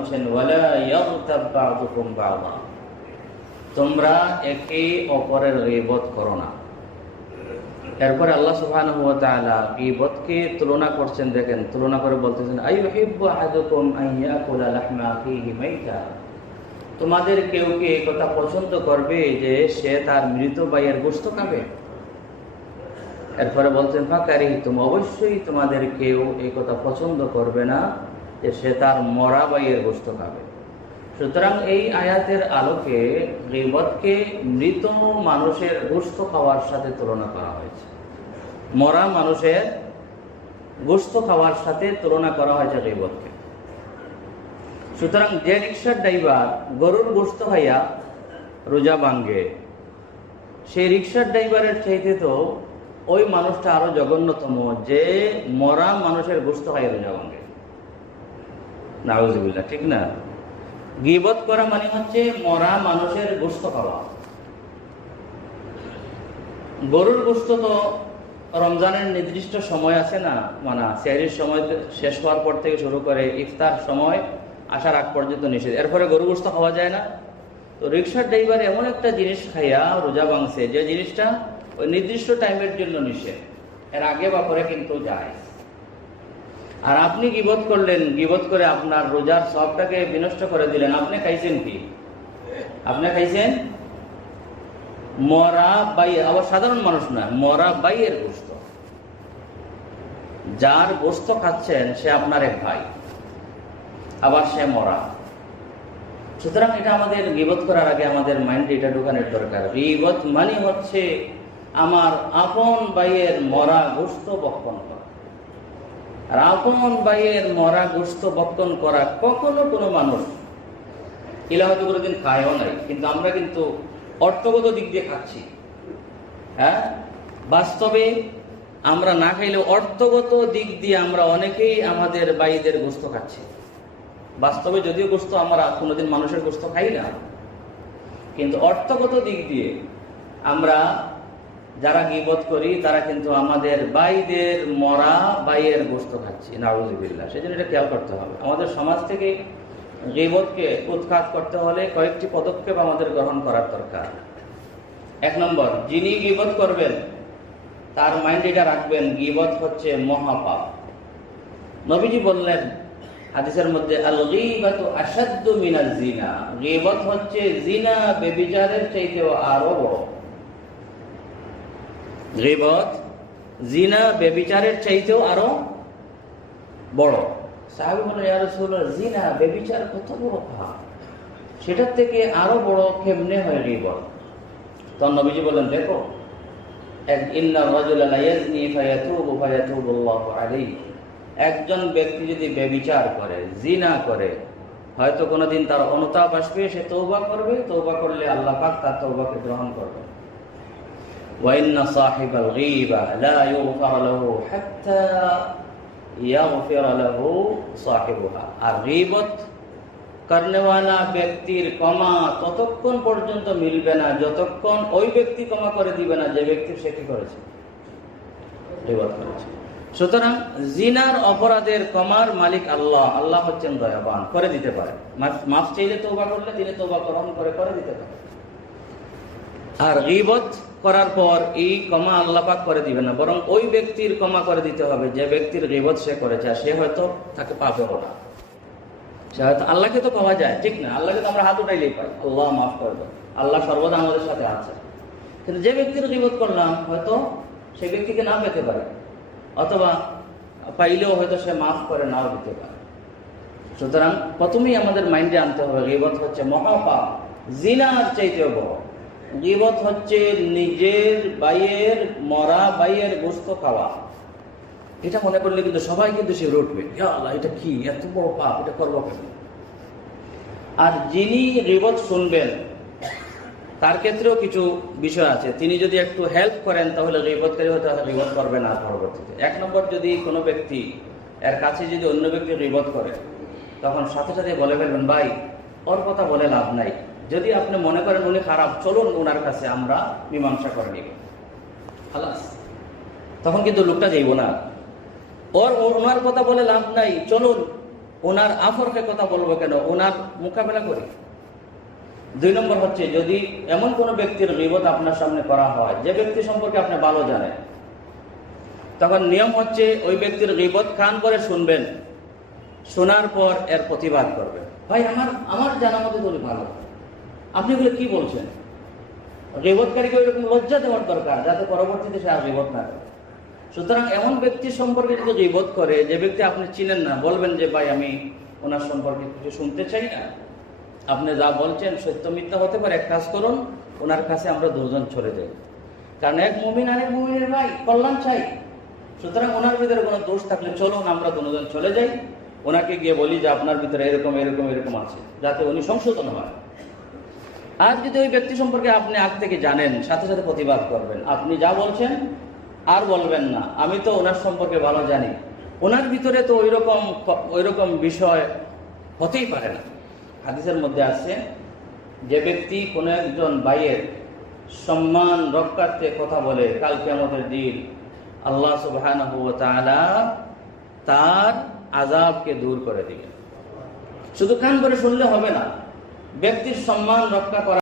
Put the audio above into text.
বলছেন ওয়ালা ইয়াগতাব বা'দুকুম বা'দা, তোমরা একে অপরের গীবত করো না। এরপরে আল্লাহ সুবহানাহু ওয়া তাআলা গীবতকে তুলনা করছেন, দেখেন তুলনা করে বলতেছেন আইয়ুহিব্বু আহাদুকুম আন ইয়াকুলা লাহমা আখিহি মাইতা, তোমাদের কেউ কি এই কথা পছন্দ করবে যে সে তার মৃত ভাইয়ের গোশত খাবে? এরপরে বলছেন ফাকারিহতুম, অবশ্যই তোমাদের কেউ এই কথা পছন্দ করবে না যে সে তার মরা ভাইয়ের গোশত খাবে। সুতরাং এই আয়াতের আলোকে গীবতকে মৃত মানুষের গোশত খাওয়ার সাথে তুলনা করা হয়েছে, মরা মানুষের গোশত খাওয়ার সাথে তুলনা করা হয়েছে গীবতকে। সুতরাং যে রিকশার ড্রাইভার গরুর গোশত খাইয়া রোজা ভাঙ্গে, সেই রিকশার ড্রাইভারের চাইতে তো ওই মানুষটা আরো জঘন্যতম যে মরা মানুষের গোশত খাইয়া রোজা ভাঙ্গে। নাউজুবিল্লাহ, ঠিক না? গীবত করা মানে হচ্ছে মরা মানুষের গোশত খাওয়া। গরুর গোশত তো রমজানের নির্দিষ্ট সময় আছে না, মানে সেহরির সময় শেষ হওয়ার পর থেকে শুরু করে ইফতার সময় আসার আগ পর্যন্ত নিষেধ, এরপরে গরু গোশত খাওয়া যায় না। তো রিকশার ড্রাইভার এমন একটা জিনিস খাইয়া রোজা ভাঙছে যে জিনিসটা ওই নির্দিষ্ট টাইমের জন্য নিষেধ, এর আগে বা পরে কিন্তু যায়। আর আপনি গীবত করলেন, গীবত করে আপনার রোজার সবটাকে বিনষ্ট করে দিলেন। আপনি খাইছেন কি? আপনি খাইছেন মরা বাই, আবার সাধারণ মানুষ না, মরা বাইয়ের গোশত। যার গোশত খাচ্ছেন সে আপনার এক ভাই, আবার সে মরা। সুতরাং এটা আমাদের গীবত করার আগে আমাদের মাইন্ডে এটা ঢোকানোর দরকার। গীবত মানে হচ্ছে আমার আপন ভাইয়ের মরা গোশত বক্ষণ করা। আর আপন ভাইয়ের মরা গোশত বক্ষণ করা কখনো কোনো মানুষ এলা হয়তো কোনোদিন খায়ও নাই, কিন্তু আমরা কিন্তু অর্থগত দিক দিয়ে খাচ্ছি। হ্যাঁ, বাস্তবে আমরা না খাইলেও অর্থগত দিক দিয়ে আমরা অনেকেই আমাদের ভাইদের গোশত খাচ্ছি। বাস্তবে যদিও গোশত আমরা কোনোদিন মানুষের গোশত খাই না, কিন্তু অর্থগত দিক দিয়ে আমরা যারা গীবত করি তারা কিন্তু আমাদের ভাইদের মরা ভাইয়ের গোশত খাচ্ছি। নাউজুবিল্লাহ। সেজন্য এটা খেয়াল করতে হবে। আমাদের সমাজ থেকে গীবতকে উৎখাত করতে হলে কয়েকটি পদক্ষেপ আমাদের গ্রহণ করার দরকার। এক নম্বর, যিনি গীবত করবেন তার মাইন্ড এটা রাখবেন গীবত হচ্ছে মহাপাপ। নবীজি বললেন হাদিসের মধ্যে আল গীবাতু আশাদ্দু মিনাজ জিনা, গীবত হচ্ছে জিনা ব্যভিচারের চাইতেও আরো বড়। গীবত জিনা ব্যভিচারের চাইতেও আরো বড়। সাহাবী বললেন ইয়া রাসূলুল্লাহ, জিনা ব্যভিচার কত বড় পাপ, সেটার থেকে আরো বড় কেমনে হয় গীবত? তখন নবীজি বললেন দেখো, ইন্না রাজুলা লা ইয়াজনি ফায়াতুবু ফায়াতুবুল্লাহু আলাইহি, একজন ব্যক্তি যদি ব্যভিচার করে, জিনা করে, হয়তো কোনোদিন তার অনুতাপ আসবে, সে তওবা করবে, তওবা করলে আল্লাহ পাক তার তওবাকে গ্রহণ করবেন। ওয়া ইন্না সাহিবাল গীবা লা ইউগফার লাহু হাত্তা ইয়াগফির লাহু সাহিবুহা, আর গীবত করনেওয়ালা ব্যক্তির ক্ষমা ততক্ষণ পর্যন্ত মিলবে না যতক্ষণ ওই ব্যক্তি ক্ষমা করে দিবে না যে ব্যক্তি সে কি করেছে, গীবত করেছে। সুতরাং জিনার অপরাধের ক্ষমার মালিক আল্লাহ। আল্লাহ হচ্ছেন দয়াবান, করে দিতে পারে। মাফ চাইলে তওবা করলে তিনি তওবা গ্রহণ করে দিতে পারে। আর গীবত করার পর এই ক্ষমা আল্লাহ পাক করে দিবে না, বরং ওই ব্যক্তির ক্ষমা করে দিতে হবে যে ব্যক্তির গীবত সে করেছে। আর সে হয়তো তাকে পাবে না, সে হয়তো আল্লাহকে তো পাওয়া যায়, ঠিক না? আল্লাহকে তো আমরা হাত উঠাইলেই পাই, আল্লাহ মাফ করবে, আল্লাহ সর্বদা আমাদের সাথে আছে। কিন্তু যে ব্যক্তির গীবত করলাম হয়তো সেই ব্যক্তিকে না পেতে পারে, অথবা পাইলেও হয়তো সে মাফ করে নাও দিতে পারে। সুতরাং প্রথমেই আমাদের মাইন্ডে আনতে হবে গীবত হচ্ছে মহাপাপ, জিনার চাইতেও বড়। গীবত হচ্ছে নিজের ভাইয়ের মরা ভাইয়ের গোশত খাওয়া। এটা মনে করলে কিন্তু সবাই কিন্তু সে উঠবে, ইয়া আল্লাহ এটা কি এত বড় পাপ, এটা করবো কেন? আর যিনি গীবত শুনবেন তার ক্ষেত্রেও কিছু বিষয় আছে। তিনি যদি একটু হেল্প করেন তাহলে গীবতকারী হয়তো গীবত করবে না পরবর্তীতে। এক নম্বর, যদি কোনো ব্যক্তি এর কাছে যদি অন্য ব্যক্তি গীবত করে, তখন সাথে সাথে বলে ফেলবেন ভাই ওর কথা বলে লাভ নাই, যদি আপনি মনে করেন উনি খারাপ, চলুন ওনার কাছে আমরা মীমাংসা করে নিব, খালাস। তখন কিন্তু লোকটা যাইব না, ওনার কথা বলে লাভ নাই, চলুন ওনার আফরকে কথা বলবো কেন, ওনার মোকাবেলা করি। 2 নম্বর হচ্ছে, যদি এমন কোনো ব্যক্তির গীবত আপনার সামনে করা হয় যে ব্যক্তি সম্পর্কে আপনি ভালো জানেন, তখন নিয়ম হচ্ছে ওই ব্যক্তির গীবত কান করে শুনবেন, শোনার পর এর প্রতিবাদ করবেন। ভাই আমার জানা মতে তো ভালো, আপনি এগুলো কি বলছেন? গীবতকারীকে ওইরকম লজ্জা দেওয়ার দরকার, যাতে পরবর্তীতে সে আর গীবত না করে। সুতরাং এমন ব্যক্তি সম্পর্কে যদি গীবত করে, যে ব্যক্তি আপনি চিনেন না, বলবেন যে ভাই আমি ওনার সম্পর্কে কিছু শুনতে চাই না, আপনি যা বলছেন সত্য মিথ্যা হতে পারে, এক কাজ করুন, ওনার কাছে আমরা দুজন চলে যাই, কারণ এক মুমিন আরেক মুমিনের ভাই, কল্যাণ চাই। সুতরাং ওনার ভিতরে কোনো দোষ থাকলে চলুন আমরা দুজন চলে যাই, ওনাকে গিয়ে বলি যে আপনার ভিতরে এরকম এরকম এরকম আছে, যাতে উনি সংশোধন হয়। আর যদি ওই ব্যক্তি সম্পর্কে আপনি আগ থেকে জানেন, সাথে সাথে প্রতিবাদ করবেন, আপনি যা বলছেন আর বলবেন না, আমি তো ওনার সম্পর্কে ভালো জানি, ওনার ভিতরে তো ওইরকম বিষয় হতেই পারে না। হাদিসের মধ্যে আছে, যে ব্যক্তি কোনো একজন ভাইয়ের সম্মান রক্ষার্থে কথা বলে, কাল কিয়ামতের দিন আল্লাহ সুবহানাহু ওয়া তাআলা তার আযাবকে দূর করে দিবেন। শুধু কান করে শুনলে হবে না, ব্যক্তির সম্মান রক্ষা করা